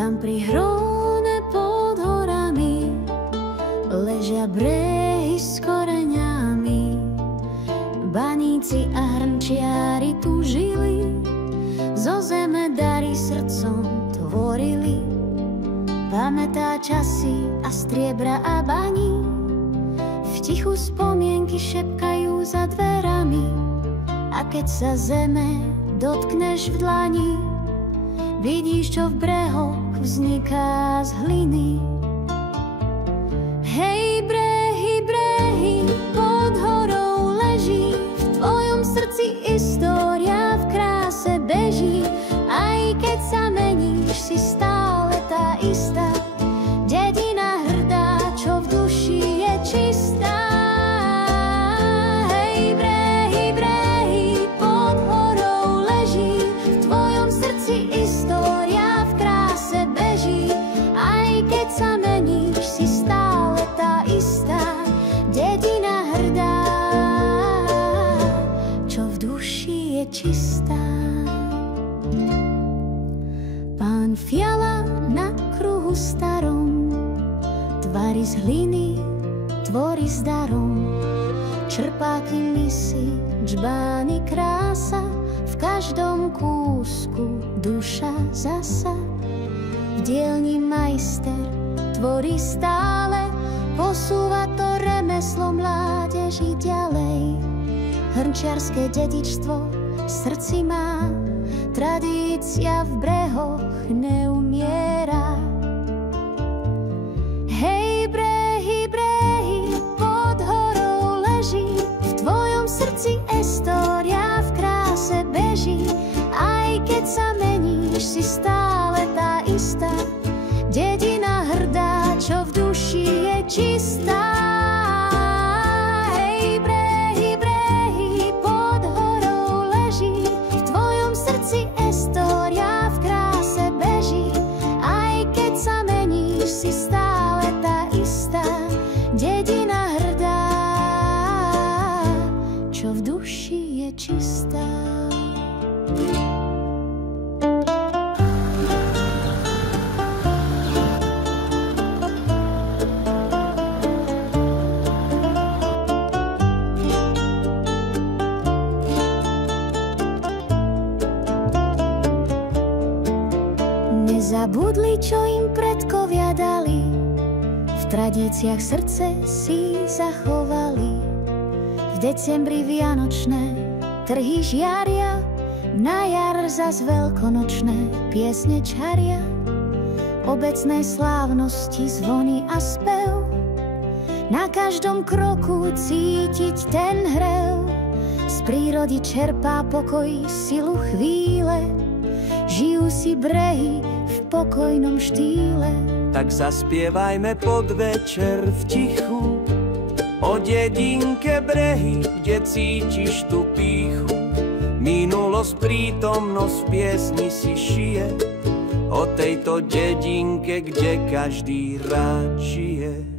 Tam pri hróne pod horami ležia brehy s koreňami. Baníci a hrnčiari tu žili, zo zeme dary srdcom tvorili. Pamätá časy a striebra a baní, v tichu spomienky šepkajú za dverami. A keď sa zeme dotkneš v dlani, vidíš, čo v brehoch vzniká z hliny. Hej, brehy, brehy, pod horou leží, v tvojom srdci história v kráse beží. Aj keď sa meníš, si stále tá istá, dedina hrdá, čo v duši je čistá. Hej, brehy, brehy, pod horou leží, v tvojom srdci história v kráse beží. Aj keď sa meníš, si stále tá istá, dedina hrdá, čo v duši je čistá. Pán Fiala na kruhu starom, tvary z hliny tvorí s darom. Čerpáky misy, džbány krása, v každom kúsku duša zasa. V dielni majster tvorí stále, posúva to remeslo mládeži ďalej. Hrnčiarske dedičstvo v srdci má, tradícia v brehoch neumiera. Hej, brehy, brehy, pod horou leží, v tvojom srdci história v kráse beží. Aj keď sa meníš, si stále tá istá, dedina hrdá, čo v duši je čistá. Hej, brehy, brehy, pod horou leží, v tvojom srdci história v kráse beží. Aj keď sa meníš, si stále tá istá, dedina hrdá, čo v duši je čistá. Nezabudli, čo im predkovia dali, v tradíciách srdce si zachovali. V decembri vianočné trhy žiaria, na jar zas veľkonočné piesne čaria. Obecnej slávnosti zvony a spev, na každom kroku cítiť ten hrev. Z prírody čerpá pokoj, silu chvíle, žijú si brehy v pokojnom štýle. Tak zaspievajme pod večer v tichu o dedinke brehy, kde cítiš tú pýchu. Minulosť, prítomnosť v piesni si šije, o tejto dedinke, kde každý rád žije.